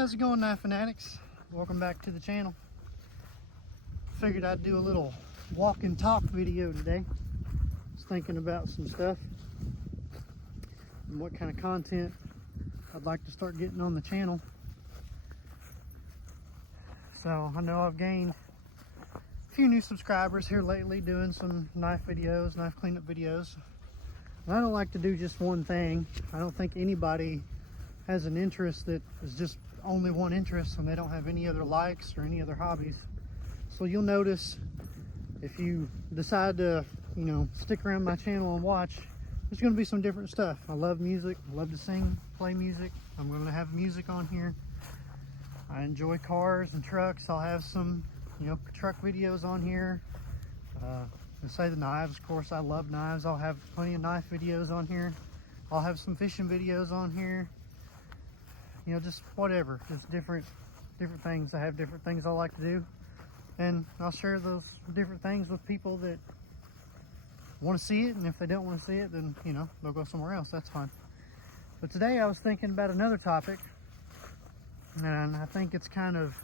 How's it going, knife fanatics? Welcome back to the channel. Figured I'd do a little walk and talk video today. Was thinking about some stuff and what kind of content I'd like to start getting on the channel. So I know I've gained a few new subscribers here lately doing some knife videos, knife cleanup videos. And I don't like to do just one thing. I don't think anybody has an interest that is just only one interest and they don't have any other likes or any other hobbies. So you'll notice if you decide to, stick around my channel and watch, there's going to be some different stuff. I love music, I love to sing, play music. I'm going to have music on here. I enjoy cars and trucks. I'll have some, truck videos on here. Let's say the knives, of course, I love knives. I'll have plenty of knife videos on here. I'll have some fishing videos on here. Just whatever, just different things. I have different things I like to do, and I'll share those different things with people that want to see it, and if they don't want to see it, then they'll go somewhere else. That's fine. But today I was thinking about another topic, and I think it's kind of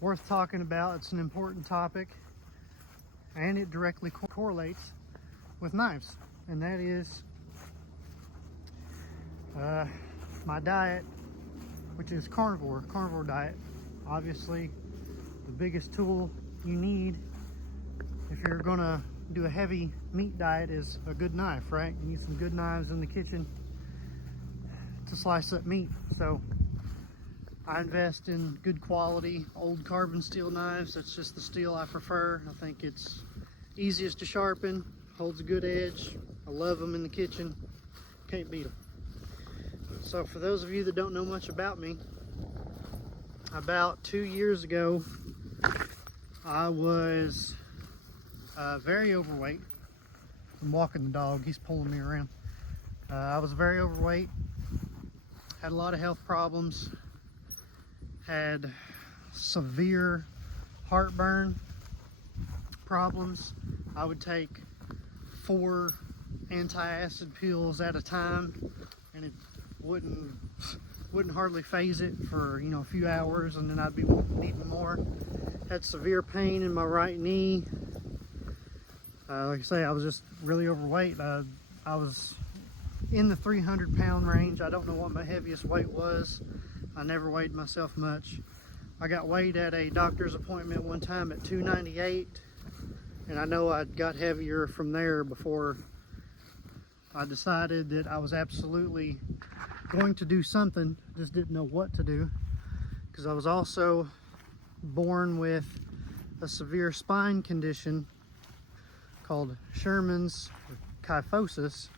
worth talking about. It's an important topic, and it directly correlates with knives, and that is my diet, which is carnivore diet. Obviously, the biggest tool you need if you're gonna do a heavy meat diet is a good knife, right? You need some good knives in the kitchen to slice up meat. So I invest in good quality old carbon steel knives. That's just the steel I prefer. I think it's easiest to sharpen, holds a good edge. I love them in the kitchen, can't beat them. So for those of you that don't know much about me, about 2 years ago, I was very overweight. I'm walking the dog, he's pulling me around. I was very overweight, had a lot of health problems, had severe heartburn problems. I would take 4 antacid pills at a time, and it wouldn't hardly phase it for a few hours, and then I'd be needing more. Had severe pain in my right knee. Like I say, I was just really overweight. I was in the 300-pound range. I don't know what my heaviest weight was. I never weighed myself much. I got weighed at a doctor's appointment one time at 298, and I know I got heavier from there before I decided that I was absolutely going to do something, just didn't know what to do, because I was also born with a severe spine condition called Sherman's kyphosis,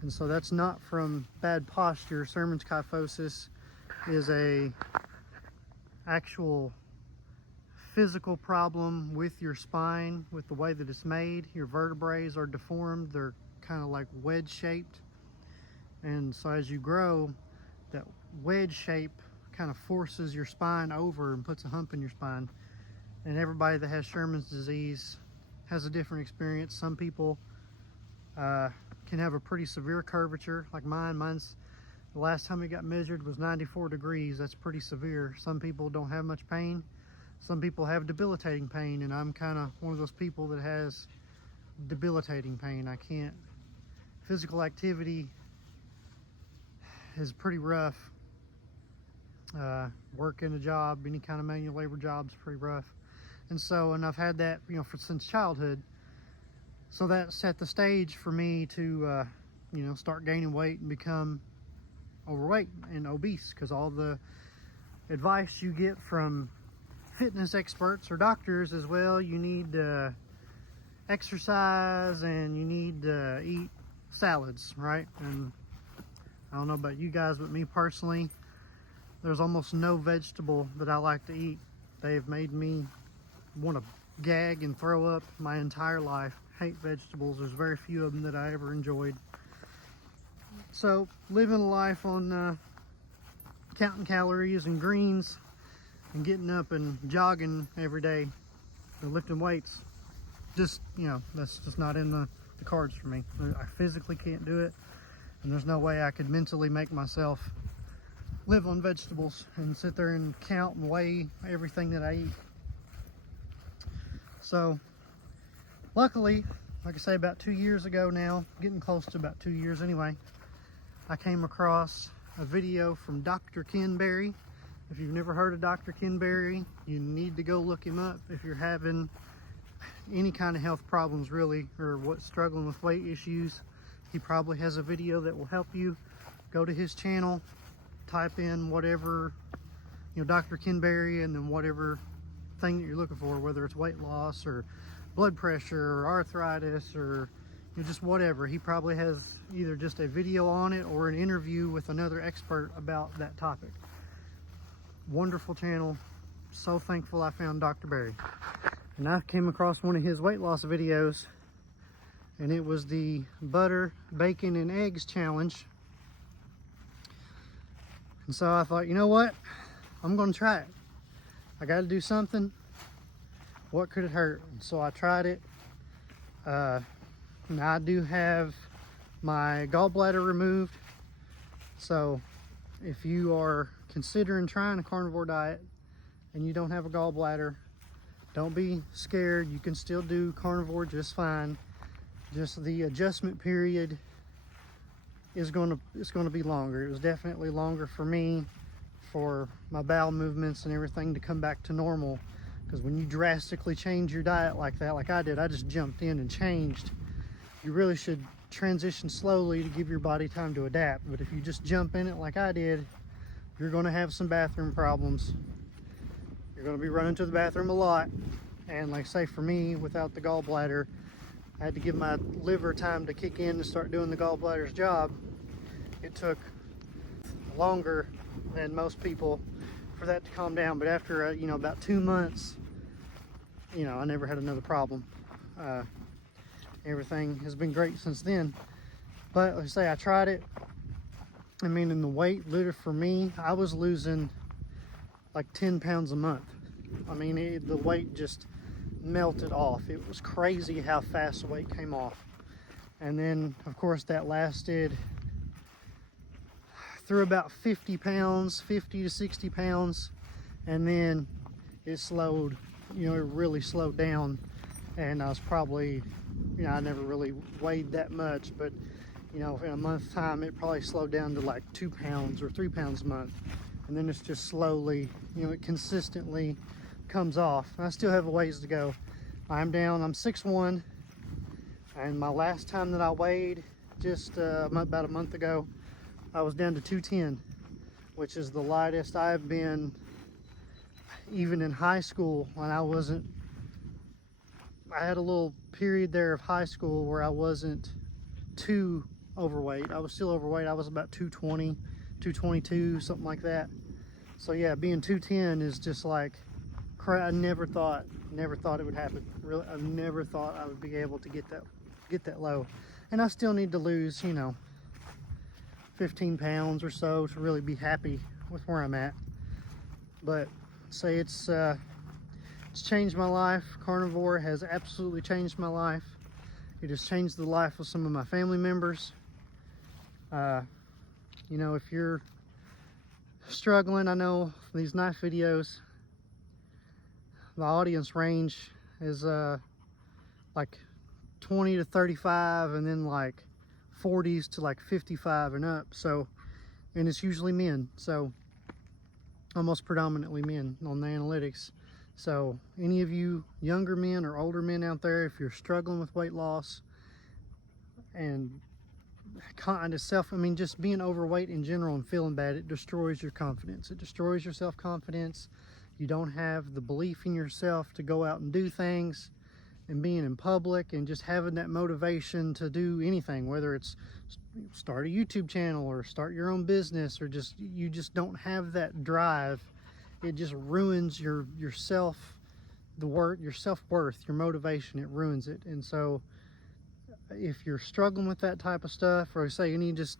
and so that's not from bad posture. Sherman's kyphosis is a actual physical problem with your spine, with the way that it's made. Your vertebrae are deformed, they're kind of like wedge shaped, and so as you grow, that wedge shape kind of forces your spine over and puts a hump in your spine. And everybody that has Sherman's disease has a different experience. Some people can have a pretty severe curvature like mine. Mine's, the last time it got measured, was 94 degrees. That's pretty severe. Some people don't have much pain. Some people have debilitating pain, and I'm kind of one of those people that has debilitating pain. I can't. Physical activity is pretty rough. Working a job, any kind of manual labor job, is pretty rough. And I've had that, since childhood. So that set the stage for me to, start gaining weight and become overweight and obese, because all the advice you get from fitness experts or doctors is, well, you need to exercise and you need to eat salads, right? And I don't know about you guys, but me personally, there's almost no vegetable that I like to eat. They've made me want to gag and throw up my entire life. Hate vegetables. There's very few of them that I ever enjoyed. So living a life on counting calories and greens and getting up and jogging every day and lifting weights, just that's just not in the cards for me. I physically can't do it, and there's no way I could mentally make myself live on vegetables and sit there and count and weigh everything that I eat. So luckily, like I say, about 2 years ago now, getting close to about 2 years anyway, I came across a video from Dr. Ken Berry. If you've never heard of Dr. Ken Berry, you need to go look him up if you're having any kind of health problems really, or struggling with weight issues. He probably has a video that will help you. Go to his channel, type in whatever, Dr. Ken Berry, and then whatever thing that you're looking for, whether it's weight loss or blood pressure or arthritis or just whatever. He probably has either just a video on it or an interview with another expert about that topic. Wonderful channel. So thankful I found Dr. Berry. And I came across one of his weight loss videos, and it was the butter, bacon, and eggs challenge. And so I thought, you know what? I'm gonna try it. I gotta do something. What could it hurt? And so I tried it. Now I do have my gallbladder removed. So if you are considering trying a carnivore diet and you don't have a gallbladder, don't be scared. You can still do carnivore just fine. Just the adjustment period is going to be longer. It was definitely longer for me, for my bowel movements and everything to come back to normal. Because when you drastically change your diet like that, like I did, I just jumped in and changed. You really should transition slowly to give your body time to adapt. But if you just jump in it like I did, you're going to have some bathroom problems. You're going to be running to the bathroom a lot. And like I say, for me, without the gallbladder, I had to give my liver time to kick in and start doing the gallbladder's job. It took longer than most people for that to calm down, but after about 2 months, I never had another problem. Everything has been great since then. But like I say, I tried it. I mean, in the weight, literally for me, I was losing like 10 pounds a month. I mean, the weight just melted off. It was crazy how fast the weight came off. And then of course that lasted through about 50 to 60 pounds, and then it slowed, it really slowed down. And I was probably, I never really weighed that much, but in a month's time it probably slowed down to like 2 pounds or 3 pounds a month. And then it's just slowly, it consistently comes off. I still have a ways to go. I'm 6'1", and my last time that I weighed, just about a month ago, I was down to 210, which is the lightest I've been even in high school. When I had a little period there of high school where I wasn't too overweight. I was still overweight. I was about 220, 222, something like that. So yeah, being 210 is just like, I never thought it would happen. Really, I never thought I would be able to get that low. And I still need to lose, 15 pounds or so to really be happy with where I'm at. But say it's changed my life. Carnivore has absolutely changed my life. It has changed the life of some of my family members. If you're struggling, I know these knife videos, the audience range is like 20 to 35, and then like 40s to like 55 and up. So, and it's usually men, so almost predominantly men on the analytics. So any of you younger men or older men out there, if you're struggling with weight loss and kind of just being overweight in general and feeling bad, it destroys your confidence. It destroys your self-confidence. You don't have the belief in yourself to go out and do things, and being in public and just having that motivation to do anything, whether it's start a YouTube channel or start your own business, or you just don't have that drive. It just ruins your self-worth, your motivation. It ruins it. And so if you're struggling with that type of stuff, or say any just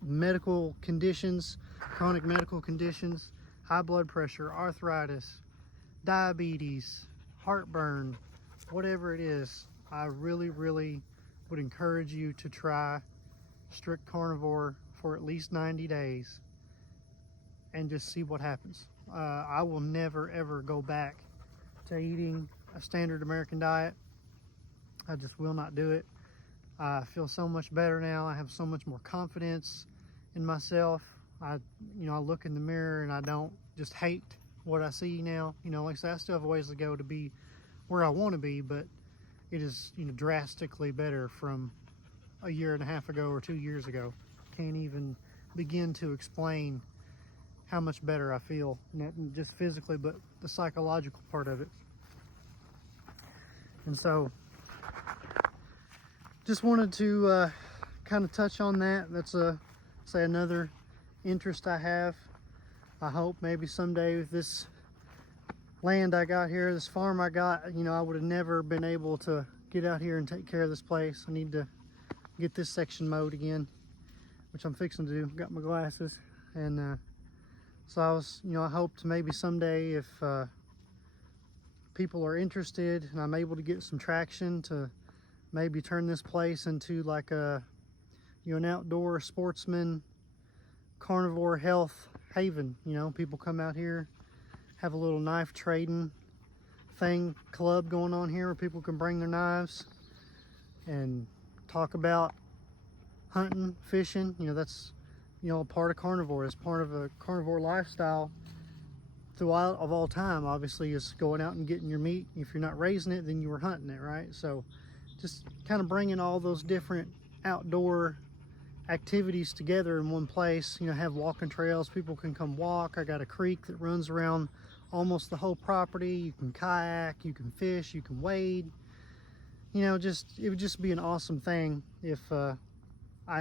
medical conditions, chronic medical conditions, high blood pressure, arthritis, diabetes, heartburn, whatever it is, I really, really would encourage you to try strict carnivore for at least 90 days. and just see what happens. I will never ever go back to eating a standard American diet. I just will not do it. I feel so much better now. I have so much more confidence in myself. I look in the mirror and I don't just hate what I see now. Like I said, I still have ways to go to be where I want to be, but it is, drastically better from a year and a half ago or 2 years ago. Can't even begin to explain how much better I feel, not just physically, but the psychological part of it. And so just wanted to kind of touch on that. That's say another interest I have. I hope maybe someday with this land I got here, this farm I got, I would have never been able to get out here and take care of this place. I need to get this section mowed again, which I'm fixing to do. Got my glasses, and so I hope to maybe someday, if people are interested and I'm able to get some traction, to maybe turn this place into like a an outdoor sportsman carnivore health haven. People come out here, have a little knife trading club going on here where people can bring their knives and talk about hunting, fishing. That's a part of carnivore. It's part of a carnivore lifestyle throughout of all time. Obviously, is going out and getting your meat. If you're not raising it, then you were hunting it, right? So just kind of bringing all those different outdoor activities together in one place. Have walking trails, people can come walk. I got a creek that runs around almost the whole property. You can kayak, you can fish, you can wade. It would just be an awesome thing if I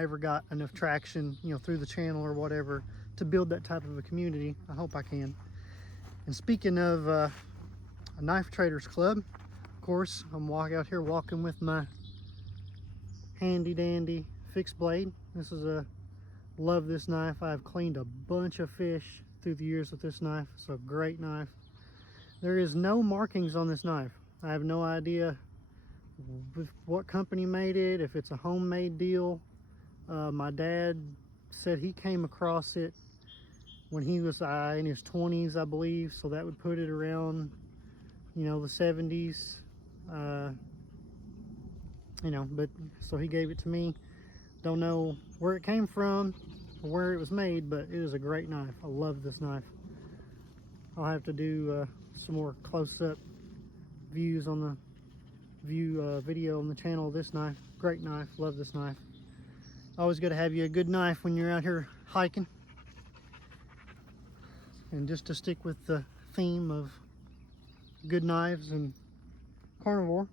ever got enough traction, through the channel or whatever, to build that type of a community. I hope I can. And speaking of a knife traders club, of course, I'm out here walking with my handy dandy fixed blade. This is love this knife. I've cleaned a bunch of fish through the years with this knife. It's a great knife. There is no markings on this knife. I have no idea what company made it, if it's a homemade deal. My dad said he came across it when he was in his 20s, I believe, so that would put it around the 70s. But so he gave it to me. Don't know where it came from or where it was made, but it is a great knife. I love this knife. I'll have to do some more close-up views on the video on the channel of this knife. Great knife. Love this knife. Always got to have you a good knife when you're out here hiking. And just to stick with the theme of good knives and carnivore.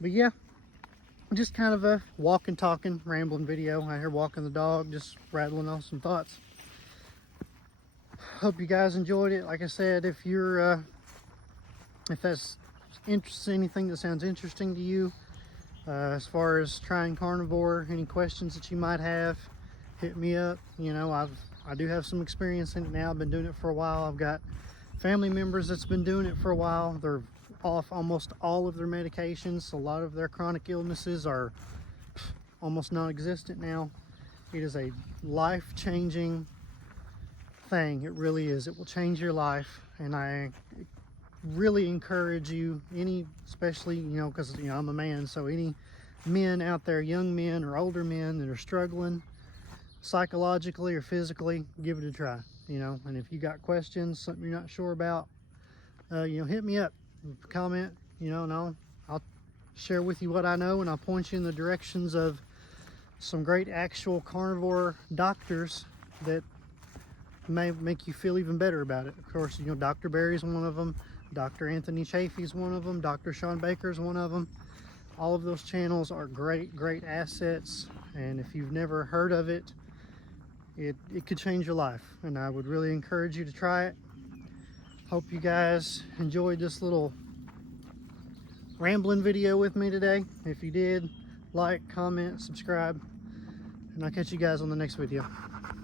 But yeah, just kind of a walking, talking, rambling video. Out here walking the dog, just rattling off some thoughts. Hope you guys enjoyed it. Like I said, if you're if that's anything that sounds interesting to you, as far as trying carnivore, any questions that you might have, hit me up. I do have some experience in it now. I've been doing it for a while. I've got family members that's been doing it for a while. They're off almost all of their medications. A lot of their chronic illnesses are almost non-existent now. It is a life-changing thing. It really is. It will change your life, and I really encourage you, especially because I'm a man, so any men out there, young men or older men that are struggling psychologically or physically, give it a try. And if you got questions, something you're not sure about, hit me up, comment, and I'll share with you what I know, and I'll point you in the directions of some great actual carnivore doctors that may make you feel even better about it. Of course, Dr. Barry's one of them. Dr. Anthony Chafee's one of them. Dr. Sean Baker's one of them. All of those channels are great assets, and if you've never heard of it, it could change your life, and I would really encourage you to try it. Hope you guys enjoyed this little rambling video with me today. If you did, like, comment, subscribe, and I'll catch you guys on the next video.